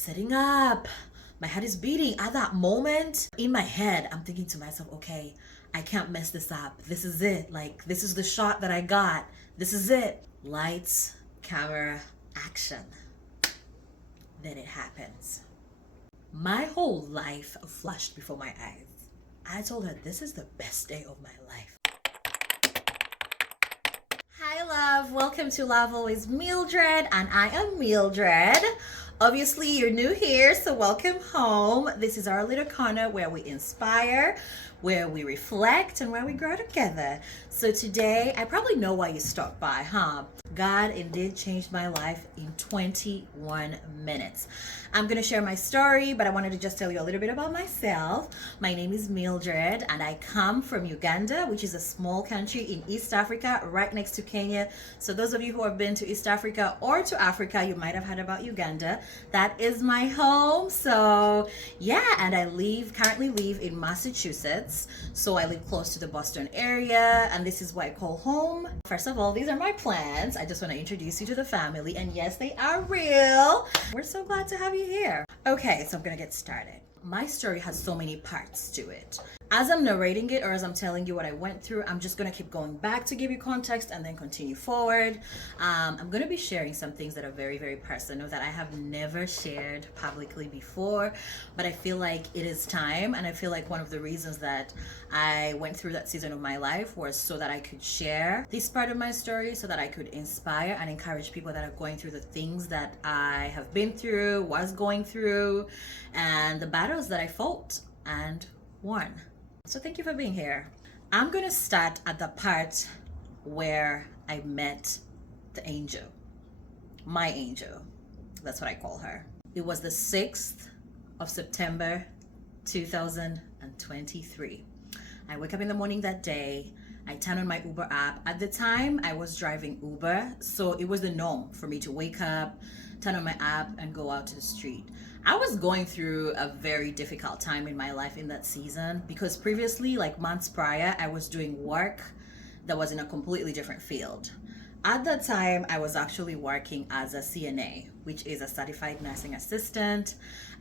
sitting up. My head is beating. At that moment, in my head, I'm thinking to myself, okay, I can't mess this up. This is it. Like, this is the shot that I got. This is it. Lights, camera, action. Then it happens. My whole life flashed before my eyes. I told her, this is the best day of my life. Hi, love. Welcome to Love Always Mildred, and I am Mildred. Obviously, you're new here, so welcome home. This is our little corner where we inspire, where we reflect, and where we grow together. So today, I probably know why you stopped by, huh? God indeed changed my life in 21 minutes. I'm going to share my story, but I wanted to just tell you a little bit about myself. My name is Mildred, and I come from Uganda, which is a small country in East Africa, right next to Kenya. So those of you who have been to East Africa or to Africa, you might have heard about Uganda. That is my home. So yeah, and I currently live in Massachusetts. So I live close to the Boston area, and this is what I call home. First of all, these are my plants. I just want to introduce you to the family, and yes, they are real. We're so glad to have you here. Okay, so I'm gonna get started. My story has so many parts to it. As I'm narrating it, or as I'm telling you what I went through, I'm just gonna keep going back to give you context and then continue forward. I'm gonna be sharing some things that are very, very personal that I have never shared publicly before, but I feel like it is time, and I feel like one of the reasons that I went through that season of my life was so that I could share this part of my story, so that I could inspire and encourage people that are going through the things that I have been through, was going through, and the battles that I fought and won. So thank you for being here. I'm going to start at the part where I met the angel. My angel. That's what I call her. It was the 6th of September, 2023. I wake up in the morning that day. I turn on my Uber app. At the time, I was driving Uber, so it was the norm for me to wake up, turn on my app, and go out to the street. I was going through a very difficult time in my life in that season because previously, like months prior, I was doing work that was in a completely different field. At that time, I was actually working as a CNA, which is a certified nursing assistant.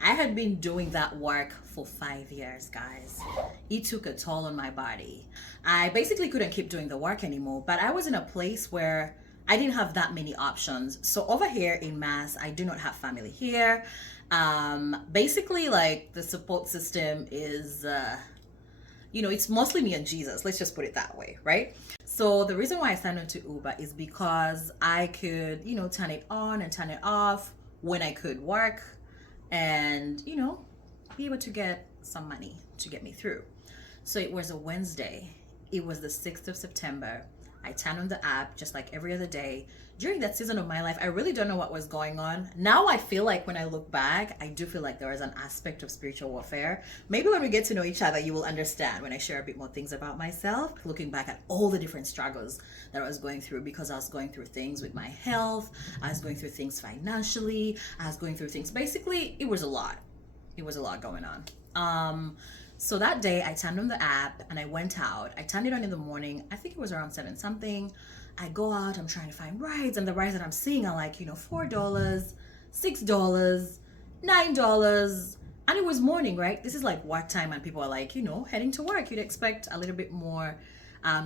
I had been doing that work for 5 years, guys. It took a toll on my body. I basically couldn't keep doing the work anymore, but I was in a place where I didn't have that many options. So over here in Mass, I do not have family here. Basically, like, the support system is, it's mostly me and Jesus. Let's just put it that way, right? So the reason why I signed on to Uber is because I could, turn it on and turn it off when I could work and, be able to get some money to get me through. So it was a Wednesday. It was the 6th of September. I turned on the app just like every other day. During that season of my life, I really don't know what was going on. Now I feel like when I look back, I do feel like there was an aspect of spiritual warfare. Maybe when we get to know each other, you will understand when I share a bit more things about myself, looking back at all the different struggles that I was going through, because I was going through things with my health, I was going through things financially, I was going through things. Basically, it was a lot. It was a lot going on. So that day I turned on the app and I went out. I turned it on in the morning. I think it was around 7 something. I go out, I'm trying to find rides, and the rides that I'm seeing are like, $4, $6, $9. And it was morning, right? This is like work time, and people are like, heading to work. You'd expect a little bit more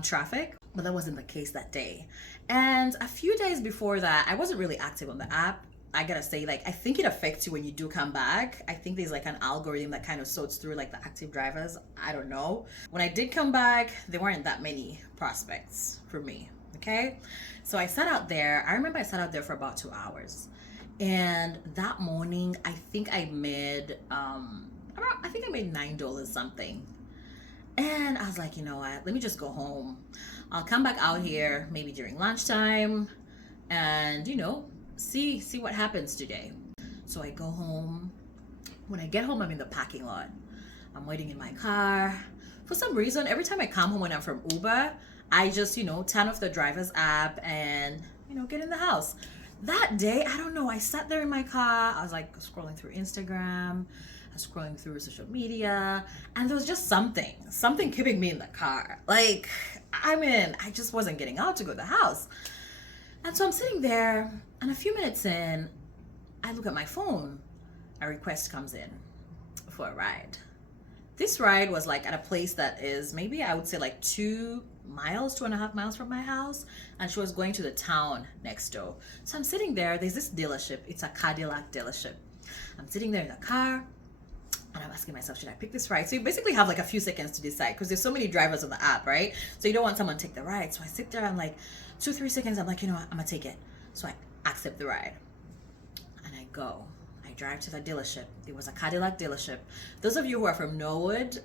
traffic, but that wasn't the case that day. And a few days before that, I wasn't really active on the app. I gotta say, I think it affects you when you do come back. I think there's like an algorithm that kind of sorts through like the active drivers. I don't know. When I did come back, there weren't that many prospects for me. Okay. So I sat out there. I remember I sat out there for about 2 hours. And that morning, I think I made, $9 something. And I was like, you know what? Let me just go home. I'll come back out here maybe during lunchtime and, see what happens today. So I go home. When I get home, I'm in the parking lot. I'm waiting in my car. For some reason, every time I come home when I'm from Uber, I just, turn off the driver's app and, get in the house. That day, I don't know, I sat there in my car. I was like scrolling through Instagram. I was scrolling through social media, and there was just something keeping me in the car. I just wasn't getting out to go to the house. And so I'm sitting there, and a few minutes in, I look at my phone. a request comes in for a ride. This ride was like at a place that is maybe I would say like 2.5 miles from my house, and she was going to the town next door. So I'm sitting there. There's this dealership. It's a Cadillac dealership. I'm sitting there in the car, and I'm asking myself, should I pick this ride? So you basically have like a few seconds to decide because there's so many drivers on the app, right? So you don't want someone to take the ride. So I sit there. I'm like 2-3 seconds. I'm like, you know what? I'm gonna take it. So I accept the ride, and I go. I drive to the dealership. It was a Cadillac dealership. Those of you who are from Norwood,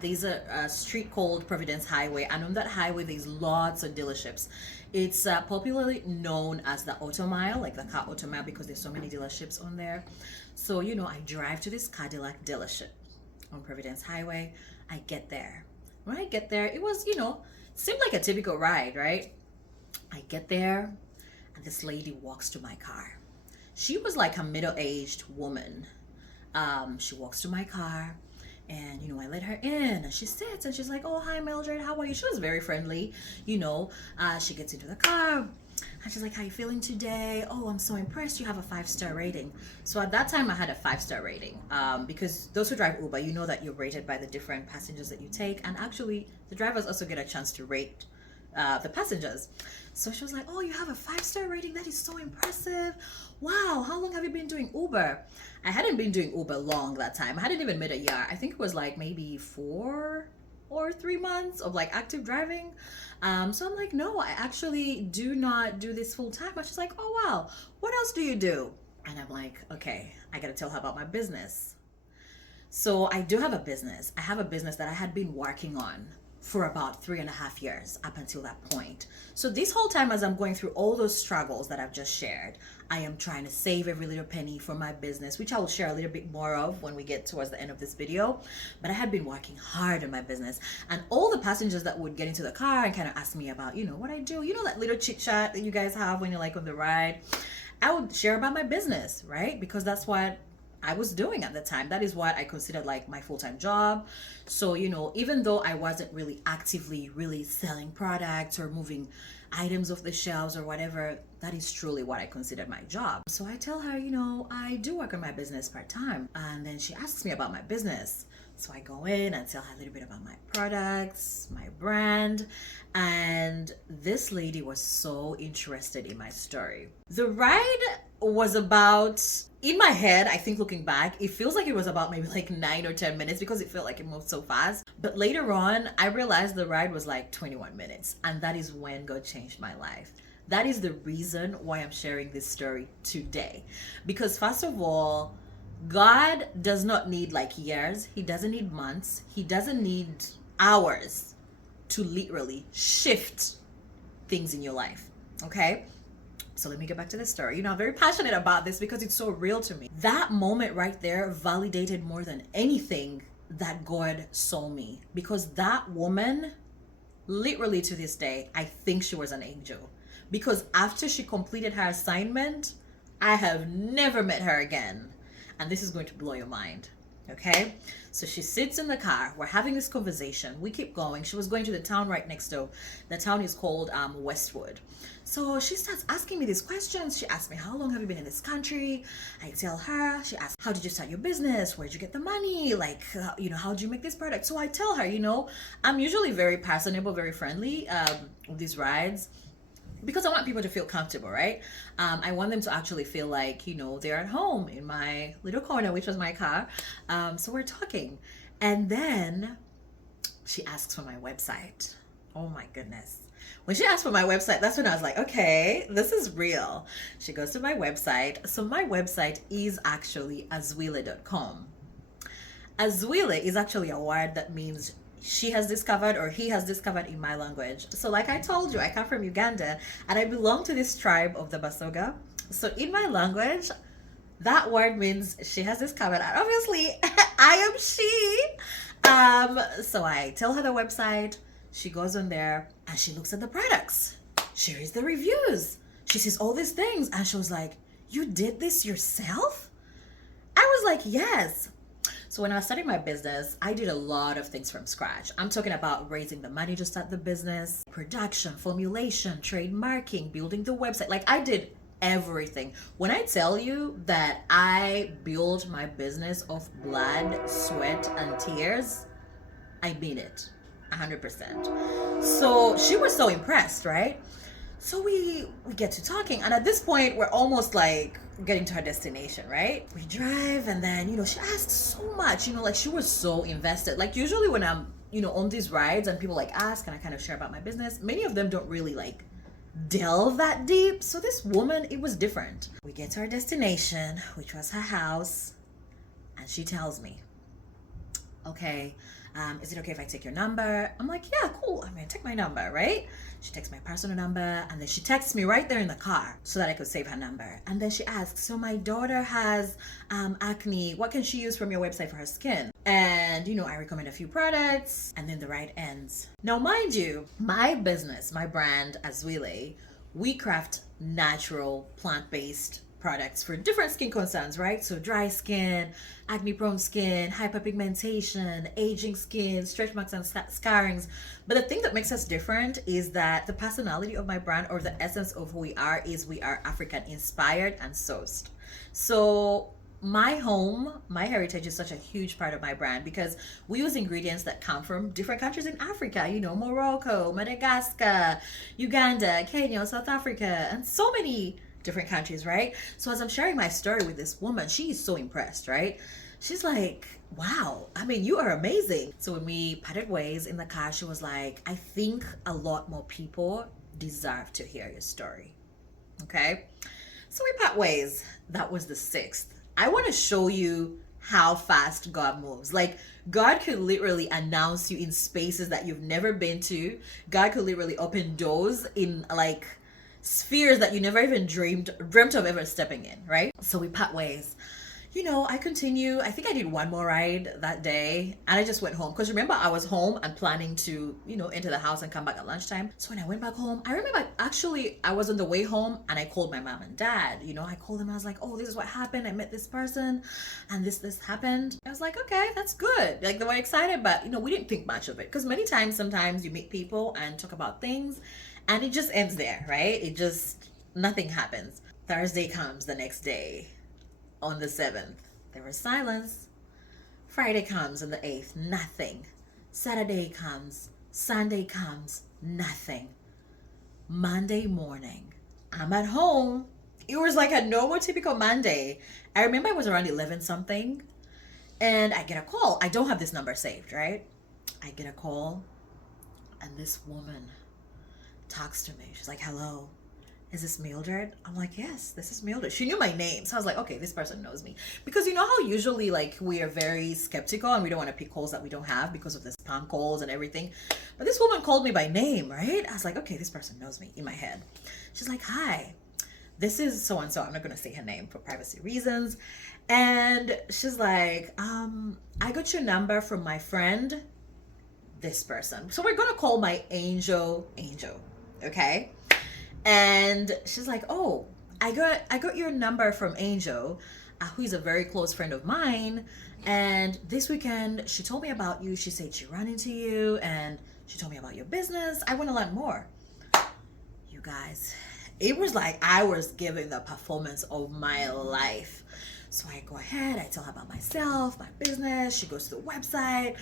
there's a street called Providence Highway, and on that highway there's lots of dealerships. It's popularly known as the Auto Mile, like the car Auto Mile, because there's so many dealerships on there. So you know, I drive to this Cadillac dealership on Providence Highway. I get there. When I get there, it was, you know, seemed like a typical ride, right? I get there, and this lady walks to my car. She was like a middle-aged woman. She walks to my car, and you know, I let her in, and she sits, and she's like, "Oh, hi, Mildred, how are you?" She was very friendly, you know. She gets into the car, and she's like, "How you feeling today?" "Oh, I'm so impressed. You have a 5-star rating." So at that time, I had a 5-star rating because those who drive Uber, you know that you're rated by the different passengers that you take, and actually, the drivers also get a chance to rate the passengers. So she was like, "Oh, you have a 5-star rating. That is so impressive. Wow, how long have you been doing Uber?" I hadn't been doing Uber long that time. I hadn't even made a year. I think it was like maybe 4 or 3 months of like active driving. So I'm like, "No, I actually do not do this full time." And she's like, "Oh, wow, what else do you do?" And I'm like, okay, I gotta tell her about my business. So I do have a business. I have a business that I had been working on for about 3.5 years up until that point. So this whole time, as I'm going through all those struggles that I've just shared, I am trying to save every little penny for my business, which I will share a little bit more of when we get towards the end of this video. But I had been working hard on my business, and all the passengers that would get into the car and kind of ask me about, you know, what I do, you know, that little chit chat that you guys have when you're like on the ride, I would share about my business, right? Because that's what I was doing at the time. That is what I considered like my full-time job. So, you know, even though I wasn't really actively really selling products or moving items off the shelves or whatever, that is truly what I considered my job. So I tell her, you know, I do work on my business part-time. And then she asks me about my business. So I go in and tell her a little bit about my products, my brand, and this lady was so interested in my story. The ride was about, in my head, I think looking back, it feels like it was about maybe like 9 or 10 minutes because it felt like it moved so fast. But later on, I realized the ride was like 21 minutes, and that is when God changed my life. That is the reason why I'm sharing this story today. Because first of all, God does not need like years. He doesn't need months. He doesn't need hours to literally shift things in your life. Okay? So let me get back to the story. You know, I'm very passionate about this because it's so real to me. That moment right there validated more than anything that God saw me, because that woman, literally to this day, I think she was an angel. Because after she completed her assignment, I have never met her again. And this is going to blow your mind. Okay? So she sits in the car. We're having this conversation. We keep going. She was going to the town right next door. The town is called Westwood. So she starts asking me these questions. She asked me, "How long have you been in this country?" I tell her. She asked, "How did you start your business? Where'd you get the money? Like, you know, how did you make this product?" So I tell her, you know, I'm usually very personable, very friendly with these rides, because I want people to feel comfortable, right? I want them to actually feel like, you know, they're at home in my little corner, which was my car. So we're talking. And then she asks for my website. Oh my goodness. When she asked for my website, that's when I was like, okay, this is real. She goes to my website. So my website is actually azwile.com. Azwile is actually a word that means she has discovered or he has discovered in my language. So like I told you, I come from Uganda and I belong to this tribe of the Basoga. So in my language, that word means she has discovered. And obviously, I am she. So I tell her the website. She goes on there and she looks at the products. She reads the reviews. She sees all these things and she was like, "You did this yourself?" I was like, "Yes." So when I was starting my business, I did a lot of things from scratch. I'm talking about raising the money to start the business, production, formulation, trademarking, building the website. Like I did everything. When I tell you that I built my business of blood, sweat, and tears, I mean it 100%. So she was so impressed, right? So we get to talking, and at this point we're almost like getting to our destination, right? We drive, and then she asked so much, like she was so invested. Like usually when I'm on these rides and people like ask and I kind of share about my business, many of them don't really like delve that deep. So this woman, it was different. We get to our destination, which was her house, and she tells me, okay, is it okay if I take your number? I'm like, yeah, cool. I'm gonna take my number, right? She takes my personal number, and then she texts me right there in the car so that I could save her number. And then she asks, so my daughter has acne. What can she use from your website for her skin? And I recommend a few products, and then the ride ends. Now, mind you, my business, my brand, Azwile, we craft natural, plant-based products for different skin concerns, right? So dry skin, acne prone skin, hyperpigmentation, aging skin, stretch marks and scarrings. But the thing that makes us different is that the personality of my brand, or the essence of who we are, is we are African inspired and sourced. So my home, my heritage is such a huge part of my brand because we use ingredients that come from different countries in Africa, Morocco, Madagascar, Uganda, Kenya, South Africa, and so many different countries, right? So as I'm sharing my story with this woman, she is so impressed, right? She's like, wow, I mean, you are amazing. So when we parted ways in the car, she was like, I think a lot more people deserve to hear your story. Okay, so we part ways. That was the 6th. I want to show you how fast God moves. Like, God could literally announce you in spaces that you've never been to. God could literally open doors in like spheres that you never even dreamt of ever stepping in, right? So we part ways. I continue. I think I did one more ride that day, and I just went home because remember, I was home and planning to enter the house and come back at lunchtime. So when I went back home, I remember actually I was on the way home and I called my mom and dad. I called them. I was like, oh, this is what happened. I met this person and this happened. I was like, okay, that's good. Like, they were excited, but we didn't think much of it because sometimes you meet people and talk about things and it just ends there, right? Nothing happens. Thursday comes, the next day. On the 7th, there was silence. Friday comes on the 8th, nothing. Saturday comes, Sunday comes, nothing. Monday morning, I'm at home. It was like a normal, typical Monday. I remember it was around 11 something, and I get a call. I don't have this number saved, right? I get a call, and this woman talks to me. She's like, hello. Is this Mildred? I'm like, yes, this is Mildred. She knew my name. So I was like, okay, this person knows me. Because how usually like we are very skeptical and we don't want to pick calls that we don't have because of the spam calls and everything. But this woman called me by name, right? I was like, okay, this person knows me in my head. She's like, hi, this is so-and-so. I'm not going to say her name for privacy reasons. And she's like, I got your number from my friend, this person. So we're going to call my Angel, okay? And she's like, oh, I got your number from Angel, who is a very close friend of mine. And this weekend, she told me about you. She said she ran into you and she told me about your business. I want to learn more. You guys, it was like I was giving the performance of my life. So I go ahead, I tell her about myself, my business. She goes to the website,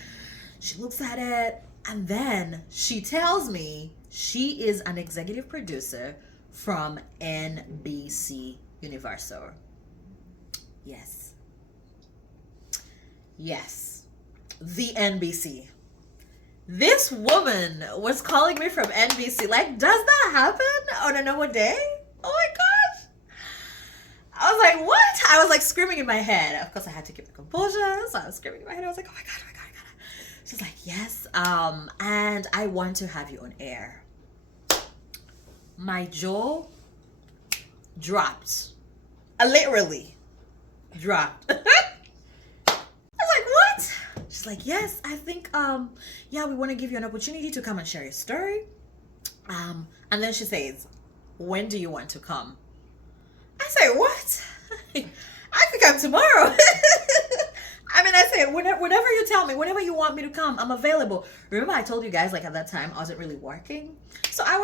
she looks at it, and then she tells me she is an executive producer from NBC Universal. Yes, the NBC. This woman was calling me from NBC. Like, does that happen on a normal day? Oh my gosh. I was like, what? I was like screaming in my head. Of course, I had to keep the composure. So I was screaming in my head. I was like, oh my God. She's like, yes, and I want to have you on air. My jaw dropped. I literally dropped. I was like, what? She's like, yes, I think, yeah, we want to give you an opportunity to come and share your story. And then she says, when do you want to come? I say, what? I could come tomorrow. I mean, I said, when whenever you tell me, whenever you want me to come, I'm available. Remember I told you guys, like, at that time I wasn't really working, so I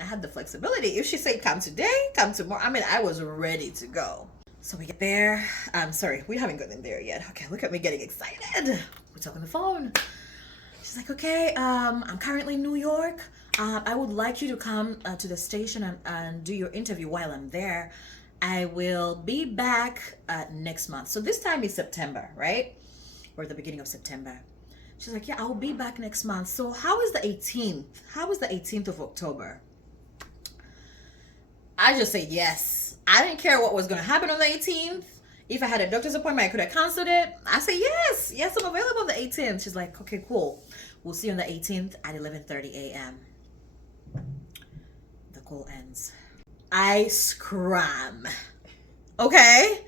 had the flexibility. If she said come today, come tomorrow, I was ready to go. So we get there. Sorry, we haven't gotten there yet. Okay, look at me getting excited. We talk on the phone. She's like, okay, I'm currently in New York. I would like you to come to the station and do your interview while I'm there. I will be back next month. So this time is September, right? Or the beginning of September. She's like, yeah, I'll be back next month. So how is the 18th? How is the 18th of October? I just say yes. I didn't care what was going to happen on the 18th. If I had a doctor's appointment, I could have canceled it. I say yes. Yes, I'm available on the 18th. She's like, okay, cool. We'll see you on the 18th at 11:30 a.m. The call ends. I scram. Okay?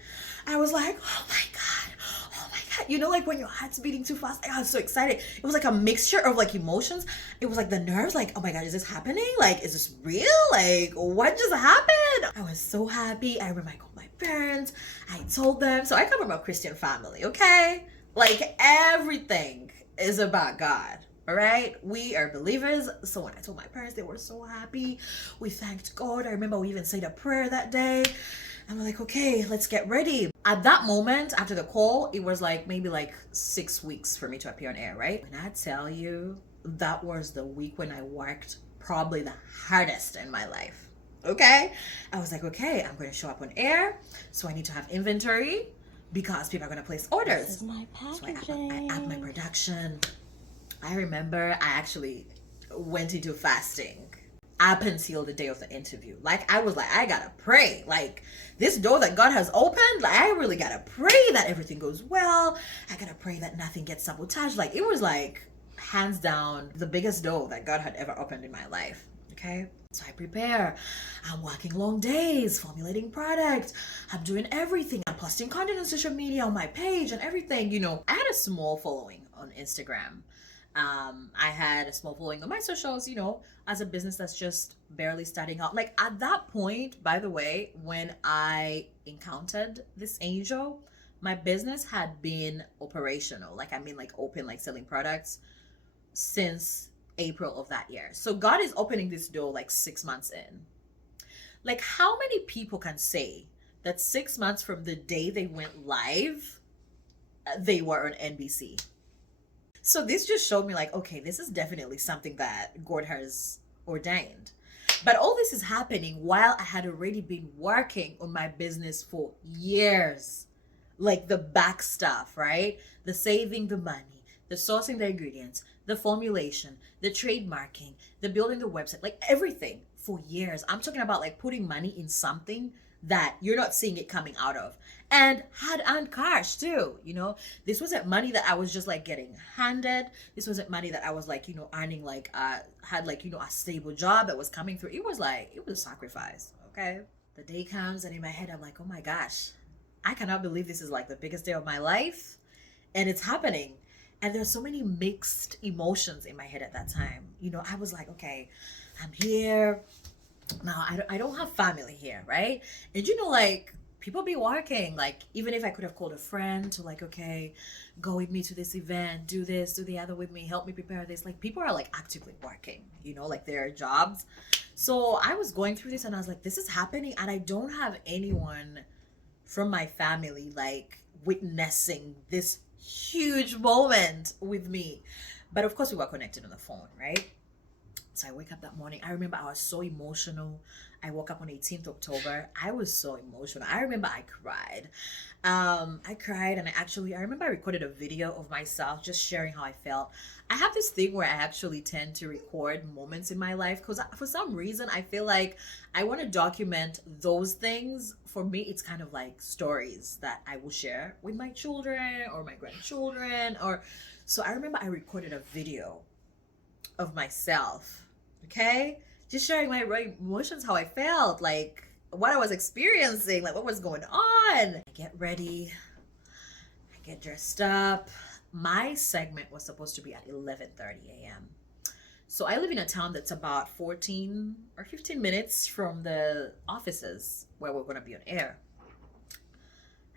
I was like, oh my God. Oh my God. You know, like when your heart's beating too fast. I was so excited. It was like a mixture of like emotions. It was like the nerves, like, oh my God, is this happening? Like, is this real? Like, what just happened? I was so happy. I remember I called my parents. I told them. So I come from a Christian family, okay? Like, everything is about God. All right, we are believers. So when I told my parents, they were so happy. We thanked God. I remember we even said a prayer that day. And we're like, okay, let's get ready. At that moment, after the call, it was like maybe like 6 weeks for me to appear on air, right? When I tell you, that was the week when I worked probably the hardest in my life. Okay, I was like, okay, I'm going to show up on air, so I need to have inventory because people are going to place orders. This is my packaging. So I add my production. I remember I actually went into fasting up until the day of the interview. Like, I was like, I gotta pray. Like, this door that God has opened, like, I really gotta pray that everything goes well. I gotta pray that nothing gets sabotaged. Like, it was like, hands down, the biggest door that God had ever opened in my life. Okay? So I prepare. I'm working long days, formulating products. I'm doing everything. I'm posting content on social media, on my page and everything. You know, I had a small following on Instagram. I had a small following on my socials, you know, as a business that's just barely starting out. Like, at that point, by the way, when I encountered this angel, my business had been operational. Like, like open, like selling products since April of that year. So God is opening this door like 6 months in. Like, how many people can say that 6 months from the day they went live, they were on NBC? So this just showed me like, okay, this is definitely something that God has ordained. But all this is happening while I had already been working on my business for years. Like the back stuff, right? The saving the money, the sourcing the ingredients, the formulation, the trademarking, the building the website, like everything for years. I'm talking about like putting money in something that you're not seeing it coming out of, and had earned cash too. You know, this wasn't money that I was just like getting handed. This wasn't money that I was like, you know, earning, like had like, you know, a stable job that was coming through. It was a sacrifice. Okay, the day comes and in my head I'm like, oh my gosh, I cannot believe this is like the biggest day of my life and it's happening. And there's so many mixed emotions in my head at that time. You know, I was like, okay, I'm here now. I don't have family here, right? And you know, like, people be working. Like, even if I could have called a friend to like, okay, go with me to this event, do this, do the other with me, help me prepare this. Like, people are like actively working, you know, like their jobs. So I was going through this and I was like, this is happening and I don't have anyone from my family like witnessing this huge moment with me. But of course we were connected on the phone, right? So I wake up that morning. I remember I was so emotional. I woke up on 18th October. I was so emotional. I remember I cried. I cried and I remember I recorded a video of myself just sharing how I felt. I have this thing where I actually tend to record moments in my life because for some reason I feel like I want to document those things. For me, it's kind of like stories that I will share with my children or my grandchildren. So I remember I recorded a video of myself, okay, just sharing my emotions, how I felt, like what I was experiencing, like what was going on. I get ready, I get dressed up. My segment was supposed to be at 11:30 a.m. So I live in a town that's about 14 or 15 minutes from the offices where we're going to be on air.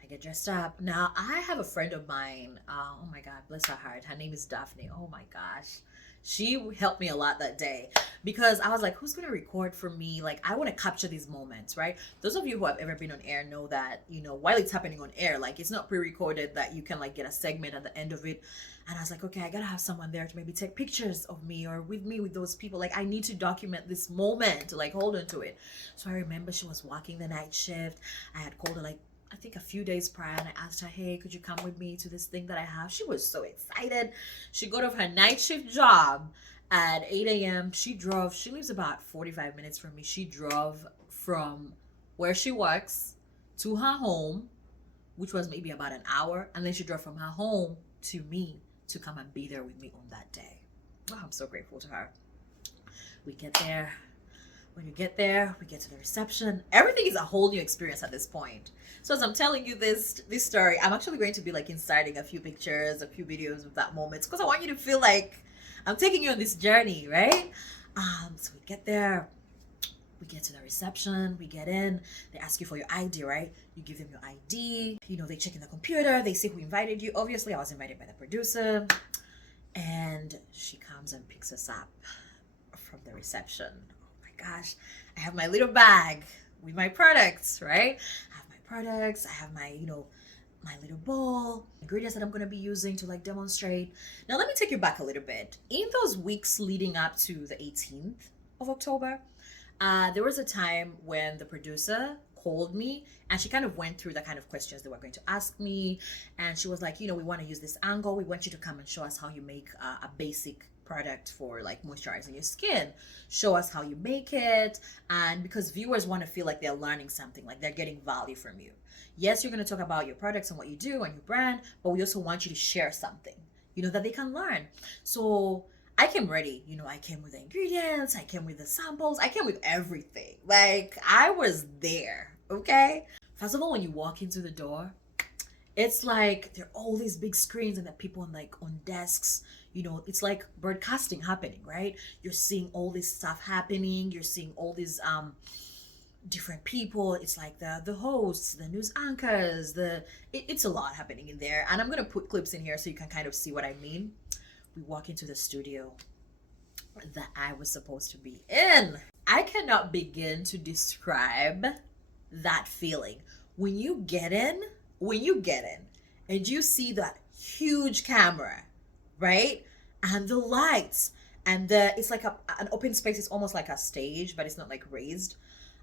I get dressed up. Now, I have a friend of mine. Oh my God, bless her heart. Her name is Daphne. Oh my gosh. She helped me a lot that day because I was like, who's going to record for me? Like, I want to capture these moments, right? Those of you who have ever been on air know that, you know, while it's happening on air, like it's not pre-recorded that you can like get a segment at the end of it. And I was like, okay, I got to have someone there to maybe take pictures of me or with me with those people. Like, I need to document this moment to like hold on to it. So I remember she was working the night shift. I had called her like, I think a few days prior, and I asked her, hey, could you come with me to this thing that I have? She was so excited. She got off her night shift job at 8 a.m. She lives about 45 minutes from me. She drove from where she works to her home, which was maybe about an hour. And then she drove from her home to me to come and be there with me on that day. Oh, I'm so grateful to her. We get there. When you get there, we get to the reception. Everything is a whole new experience at this point. So as I'm telling you this story, I'm actually going to be like inserting a few pictures, a few videos of that moment because I want you to feel like I'm taking you on this journey, right? So we get there, we get to the reception, we get in, they ask you for your ID, right? You give them your ID, you know, they check in the computer, they see who invited you. Obviously, I was invited by the producer, and she comes and picks us up from the reception. Gosh, I have my little bag with my products, right? I have my products, I have my, you know, my little bowl, ingredients that I'm going to be using to like demonstrate. Now, let me take you back a little bit. In those weeks leading up to the 18th of October, there was a time when the producer called me and she kind of went through the kind of questions they were going to ask me. And she was like, you know, we want to use this angle. We want you to come and show us how you make a basic product for like moisturizing your skin. Show us how you make it. And because viewers want to feel like they're learning something, like they're getting value from you. Yes, you're going to talk about your products and what you do and your brand, but we also want you to share something, you know, that they can learn. So I came ready, you know, I came with the ingredients, I came with the samples, I came with everything. Like, I was there, okay? First of all, when you walk into the door, it's like there are all these big screens and there are people on desks. You know, it's like broadcasting happening, right? You're seeing all this stuff happening. You're seeing all these different people. It's like the hosts, the news anchors, it's a lot happening in there. And I'm going to put clips in here so you can kind of see what I mean. We walk into the studio that I was supposed to be in. I cannot begin to describe that feeling. When you get in and you see that huge camera, right? And the lights and it's like an open space. It's almost like a stage, but it's not like raised.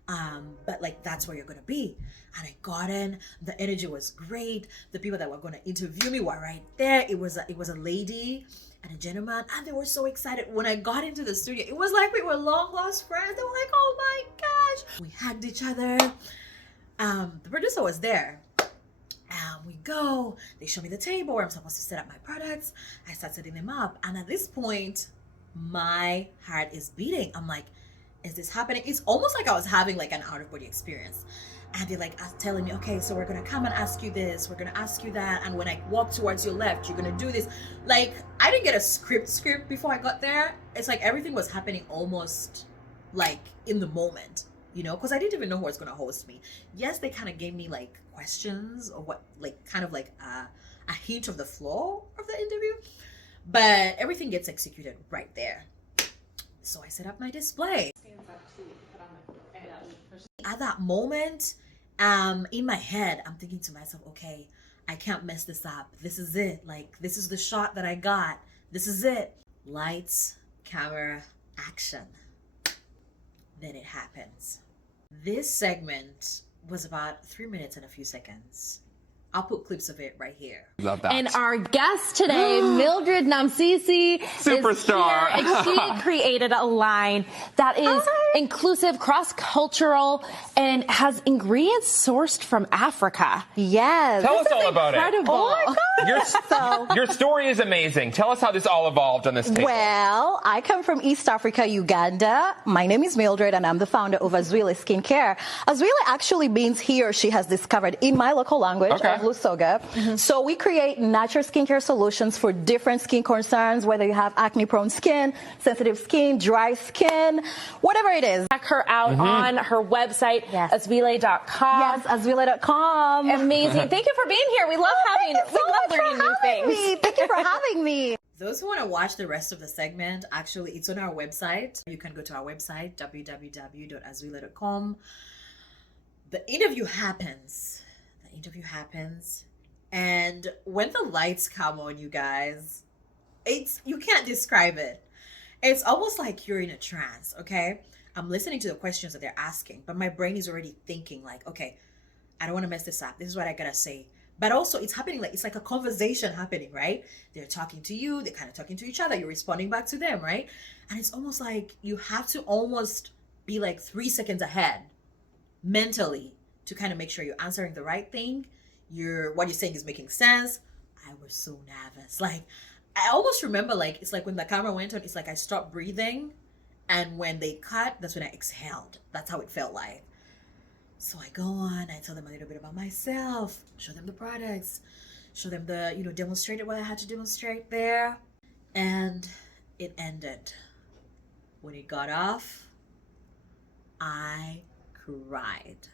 But like that's where you're gonna be. And I got in. The energy was great. The people that were gonna interview me were right there. It was a lady and a gentleman, and they were so excited. When I got into the studio, it was like we were long lost friends. They were like, "Oh my gosh!" We hugged each other. The producer was there. We go, they show me the table where I'm supposed to set up my products. I start setting them up. And at this point, my heart is beating. I'm like, is this happening? It's almost like I was having like an out-of-body experience. And they're like telling me, okay, so we're going to come and ask you this. We're going to ask you that. And when I walk towards your left, you're going to do this. Like, I didn't get a script before I got there. It's like everything was happening almost like in the moment. You know, because I didn't even know who was going to host me. Yes, they kind of gave me like questions or what, like kind of like a hint of the flow of the interview, but everything gets executed right there. So I set up my display. At that moment, in my head, I'm thinking to myself, okay, I can't mess this up. This is it. Like, this is the shot that I got. This is it. Lights, camera, action. Then it happens. This segment was about 3 minutes and a few seconds. I'll put clips of it right here. Love that. And our guest today, Mildred Namsisi, Superstar. is here, and she created a line that is inclusive, cross-cultural, and has ingredients sourced from Africa. Yes. Tell us all about it. Oh my God. Your story is amazing. Tell us how this all evolved on this table. Well, I come from East Africa, Uganda. My name is Mildred, and I'm the founder of Azwile Skincare. Azwile actually means he or she has discovered in my local language. Okay. Lusoga. So we create natural skincare solutions for different skin concerns, whether you have acne-prone skin, sensitive skin, dry skin, whatever it is. Check her out on her website, Yes. asvile.com. Yes, asvila.com. Amazing. Thank you for being here. We love learning new things. Thank you for having me. Those who want to watch the rest of the segment, actually, it's on our website. You can go to our website, www.azvila.com. The interview happens. And when the lights come on, you guys, you can't describe it. It's almost like you're in a trance, okay? I'm listening to the questions that they're asking, but my brain is already thinking like, okay, I don't want to mess this up. This is what I gotta say. But also it's happening like, it's like a conversation happening, right? They're talking to you, they're kind of talking to each other, you're responding back to them, right? And it's almost like you have to almost be like 3 seconds ahead mentally to kind of make sure you're answering the right thing. What you're saying is making sense. I was so nervous. Like, I almost remember, like, it's like when the camera went on, it's like I stopped breathing. And when they cut, that's when I exhaled. That's how it felt like. So I go on, I tell them a little bit about myself, show them the products, show them demonstrated what I had to demonstrate there. And it ended. When it got off, I cried.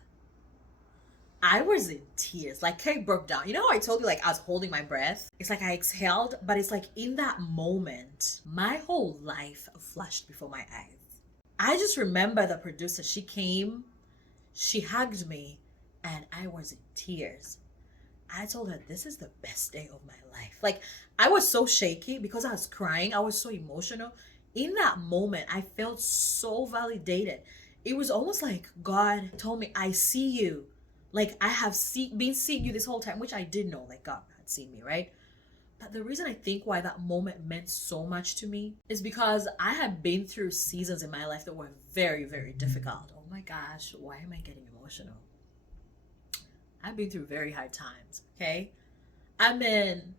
I was in tears, like Kate broke down. You know how I told you like I was holding my breath? It's like I exhaled, but it's like in that moment, my whole life flashed before my eyes. I just remember the producer, she came, she hugged me, and I was in tears. I told her, this is the best day of my life. Like, I was so shaky because I was crying. I was so emotional. In that moment, I felt so validated. It was almost like God told me, I see you. Like, I have been seeing you this whole time, which I did know, like God had seen me, right? But the reason I think why that moment meant so much to me is because I had been through seasons in my life that were very, very difficult. Oh my gosh, why am I getting emotional? I've been through very hard times, okay? I mean,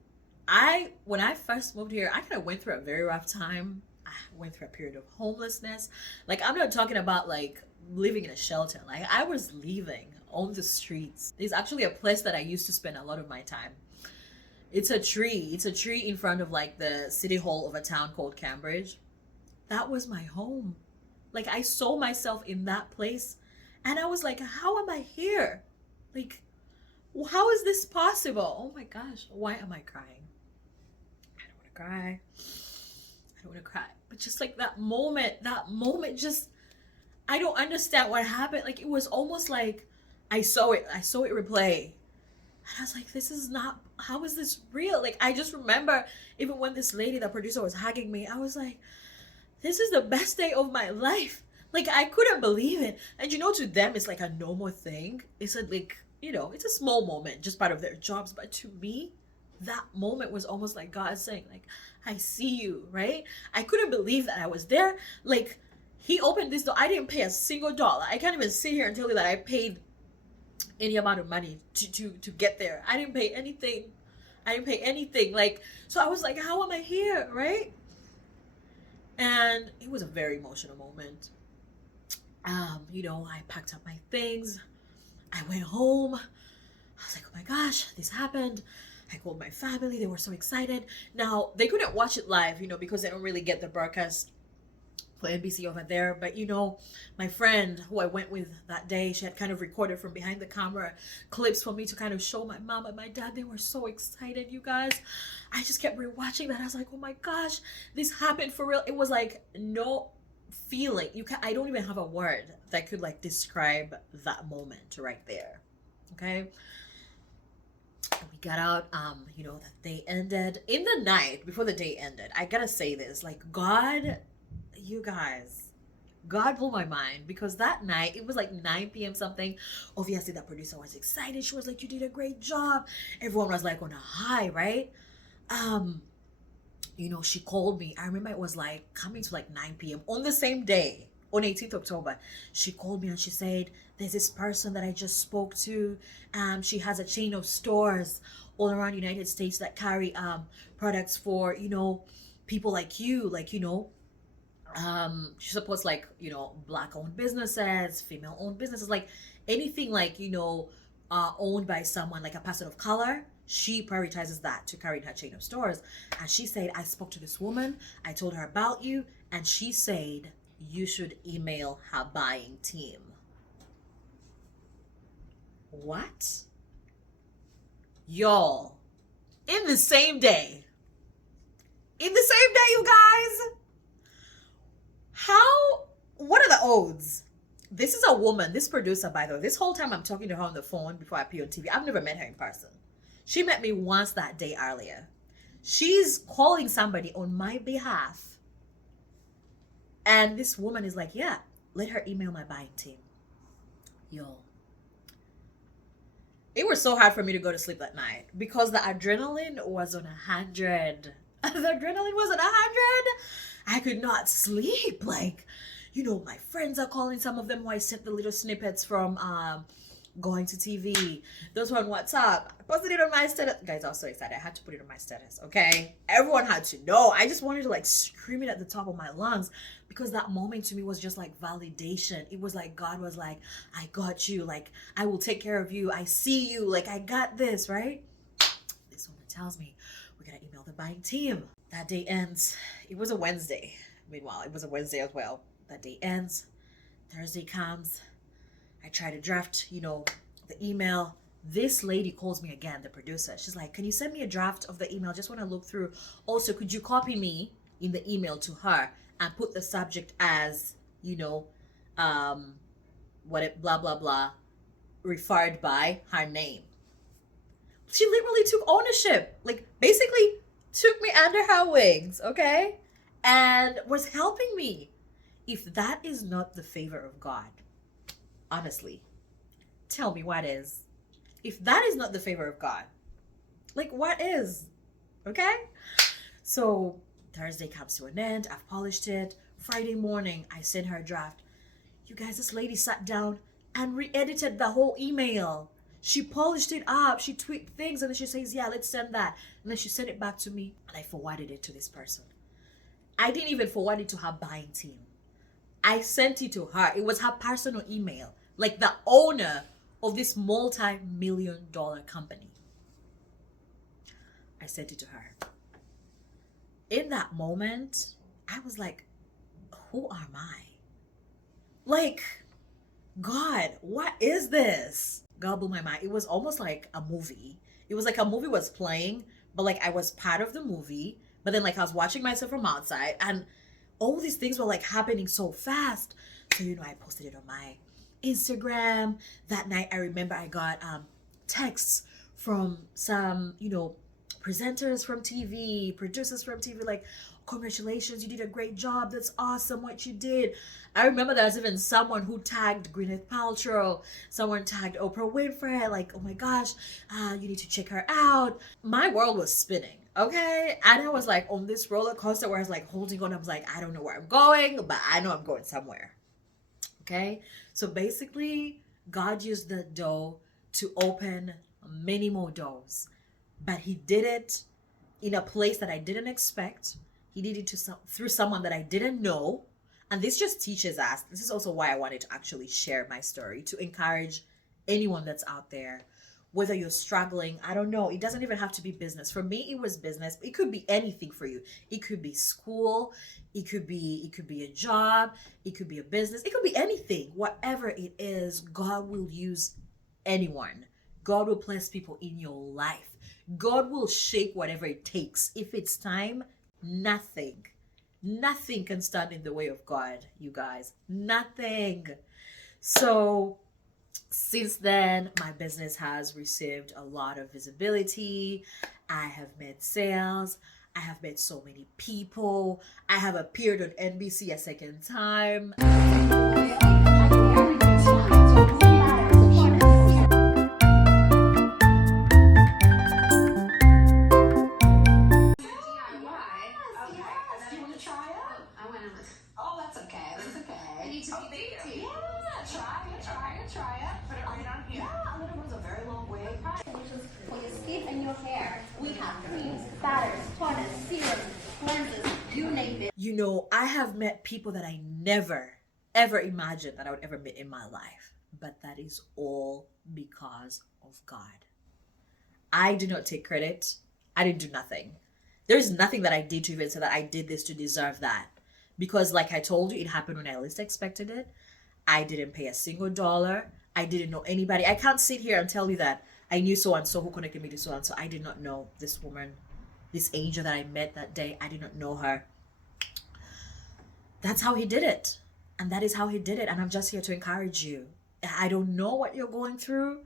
when I first moved here, I kind of went through a very rough time. I went through a period of homelessness. Like, I'm not talking about like living in a shelter. Like, I was living on the streets. There's actually a place that I used to spend a lot of my time. It's a tree in front of like the city hall of a town called Cambridge. That was my home. Like, I saw myself in that place and I was like, how am I here? Like, how is this possible? Oh my gosh, why am I crying? I don't want to cry. But just like that moment just, I don't understand what happened. Like, it was almost like I saw it replay. And I was like, this is not, how is this real? Like, I just remember even when this lady, the producer, was hugging me, I was like, this is the best day of my life. Like, I couldn't believe it. And to them, it's like a normal thing. It's it's a small moment, just part of their jobs. But to me, that moment was almost like God saying, like, I see you, right? I couldn't believe that I was there. Like, he opened this door. I didn't pay a single dollar. I can't even sit here and tell you that I paid any amount of money to get there. I didn't pay anything. Like, so I was like, how am I here, right? And it was a very emotional moment. I packed up my things. I went home. I was like, oh my gosh, this happened. I called my family. They were so excited. Now, they couldn't watch it live, because they don't really get the broadcast for NBC over there. But my friend who I went with that day, she had kind of recorded from behind the camera clips for me to kind of show my mom and my dad. They were so excited, you guys. I just kept rewatching that. I was like, oh my gosh, this happened for real. It was like no feeling. I don't even have a word that could like describe that moment right there. Okay. We got out, the day ended. In the night before the day ended, I gotta say this, like, God, you guys, God blew my mind, because that night, it was like 9 p.m. something. Obviously, the producer was excited. She was like, you did a great job. Everyone was like on a high, right? She called me. I remember it was like coming to like 9 p.m. on the same day, on 18th October. She called me and she said, there's this person that I just spoke to. She has a chain of stores all around the United States that carry products for, people like you, she supports like, Black owned businesses, female owned businesses, like anything like, owned by someone like a person of color, she prioritizes that to carry in her chain of stores. And she said, I spoke to this woman, I told her about you, and she said you should email her buying team. What? Y'all, in the same day, you guys, what are the odds? This is a woman, this producer, by the way, this whole time I'm talking to her on the phone before I appear on TV. I've never met her in person. She met me once that day earlier. She's calling somebody on my behalf. And this woman is like, yeah, let her email my buying team. Yo. It was so hard for me to go to sleep that night because the adrenaline was on 100. The adrenaline was on 100. I could not sleep. Like, you know, my friends are calling, some of them who I sent the little snippets from going to TV. Those were on WhatsApp. I posted it on my status. Guys, I was so excited. I had to put it on my status, okay? Everyone had to know. I just wanted to like scream it at the top of my lungs because that moment to me was just like validation. It was like God was like, I got you. Like, I will take care of you. I see you. Like, I got this, right? This woman tells me, we're going to email the buying team. That day ends. It was a Wednesday. Meanwhile, it was a Wednesday as well. That day ends. Thursday comes. I try to draft, you know, the email. This lady calls me again, the producer. She's like, can you send me a draft of the email? Just want to look through. Also, could you copy me in the email to her and put the subject as, you know, blah, blah, blah, referred by her name. She literally took ownership. Like, basically took me under her wings, okay? And was helping me. If that is not the favor of God, honestly, tell me what is. If that is not the favor of God, like what is? Okay? So Thursday comes to an end. I've polished it. Friday morning, I sent her a draft. You guys, this lady sat down and re-edited the whole email. She polished it up. She tweaked things and then she says, yeah, let's send that. And then she sent it back to me and I forwarded it to this person. I didn't even forward it to her buying team. I sent it to her. It was her personal email, like the owner of this multi-million-dollar company. I sent it to her. In that moment, I was like, who am I? Like, God, what is this? God blew my mind. It was almost like a movie. It was like a movie was playing, but like I was part of the movie, but then like I was watching myself from outside and all these things were like happening so fast. So, you know, I posted it on my Instagram. That night, I remember I got texts from some, you know, presenters from TV, producers from TV, like, congratulations, you did a great job. That's awesome what you did. I remember there was even someone who tagged Gwyneth Paltrow. Someone tagged Oprah Winfrey. Like, oh my gosh, you need to check her out. My world was spinning. Okay, and I was like on this roller coaster where I was like holding on. I was like, I don't know where I'm going, but I know I'm going somewhere. Okay, so basically, God used the door to open many more doors, but He did it in a place that I didn't expect. He did it through someone that I didn't know, and this just teaches us. This is also why I wanted to actually share my story to encourage anyone that's out there. Whether you're struggling, I don't know. It doesn't even have to be business. For me, it was business. It could be anything for you. It could be school. It could be a job. It could be a business. It could be anything. Whatever it is, God will use anyone. God will place people in your life. God will shape whatever it takes. If it's time, nothing can stand in the way of God, you guys. Nothing. So since then, my business has received a lot of visibility. I have made sales. I have met so many people. I have appeared on NBC a second time. You know, I have met people that I never, ever imagined that I would ever meet in my life. But that is all because of God. I do not take credit. I didn't do nothing. There's nothing that I did to even say that I did this to deserve that. Because like I told you, it happened when I least expected it. I didn't pay a single dollar. I didn't know anybody. I can't sit here and tell you that I knew so-and-so who connected me to so-and-so. I did not know this woman, this angel that I met that day. I did not know her. That's how he did it. And that is how he did it. And I'm just here to encourage you. I don't know what you're going through,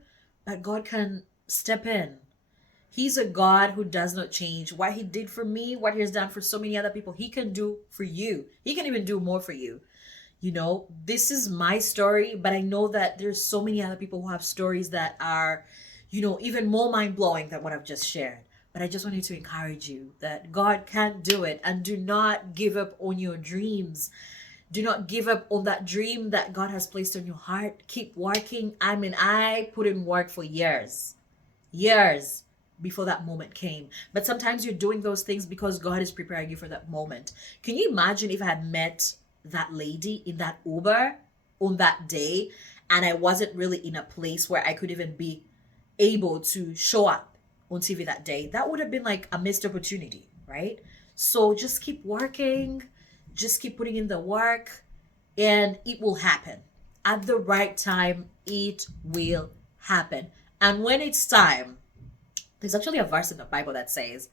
but God can step in. He's a God who does not change. What he did for me, what he has done for so many other people, he can do for you. He can even do more for you. You know, this is my story, but I know that there's so many other people who have stories that are, you know, even more mind-blowing than what I've just shared. But I just wanted to encourage you that God can do it, and do not give up on your dreams. Do not give up on that dream that God has placed on your heart. Keep working. I mean, I put in work for years before that moment came. But sometimes you're doing those things because God is preparing you for that moment. Can you imagine if I had met that lady in that Uber on that day and I wasn't really in a place where I could even be able to show up on TV that day? That would have been like a missed opportunity, right? So just keep working, just keep putting in the work, and it will happen. At the right time, it will happen. And when it's time, there's actually a verse in the Bible that says,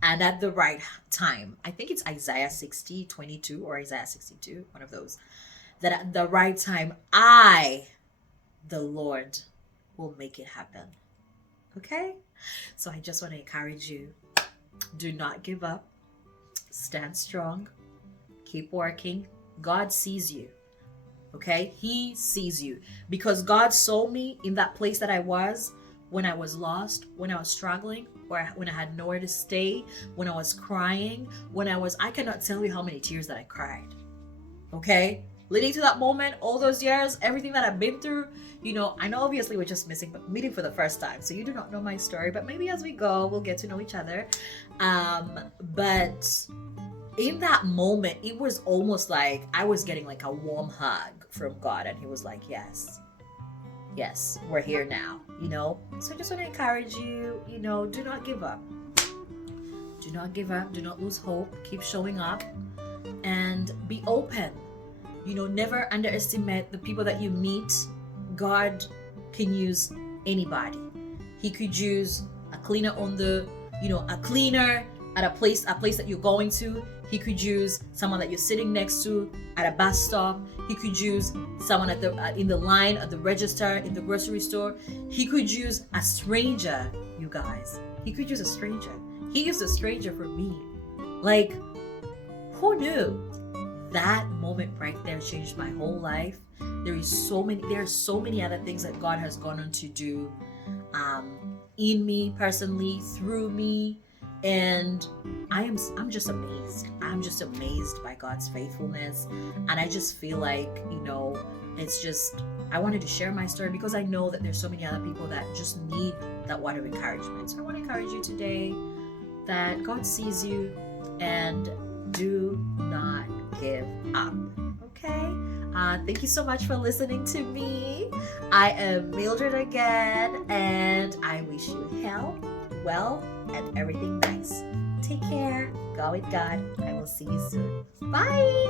and at the right time, I think it's Isaiah 60:22 or Isaiah 62, one of those, that at the right time, I, the Lord, will make it happen. Okay? So I just want to encourage you, do not give up. Stand strong. Keep working. God sees you. Okay? He sees you. Because God saw me in that place that I was when I was lost, when I was struggling, or when I had nowhere to stay, when I was crying, I cannot tell you how many tears that I cried. Okay? Leading to that moment, all those years, everything that I've been through, you know, I know obviously we're just meeting for the first time, so you do not know my story, but maybe as we go, we'll get to know each other. But in that moment, it was almost like I was getting like a warm hug from God, and he was like, yes, we're here now, you know? So I just want to encourage you, you know, do not give up. Do not give up. Do not lose hope. Keep showing up and be open. You know, never underestimate the people that you meet. God can use anybody. He could use a cleaner a cleaner at a place that you're going to. He could use someone that you're sitting next to at a bus stop. He could use someone in the line at the register in the grocery store. He could use a stranger, you guys. He could use a stranger. He used a stranger for me. Like, who knew? That moment right there changed my whole life. There are so many other things that God has gone on to do in me personally, through me. And I'm just amazed. I'm just amazed by God's faithfulness. And I just feel like, you know, I wanted to share my story because I know that there's so many other people that just need that word of encouragement. So I want to encourage you today that God sees you, and do not give up. Okay? Thank you so much for listening to me. I am Mildred again, and I wish you health, wealth, and everything nice. Take care. Go with God. I will see you soon. Bye.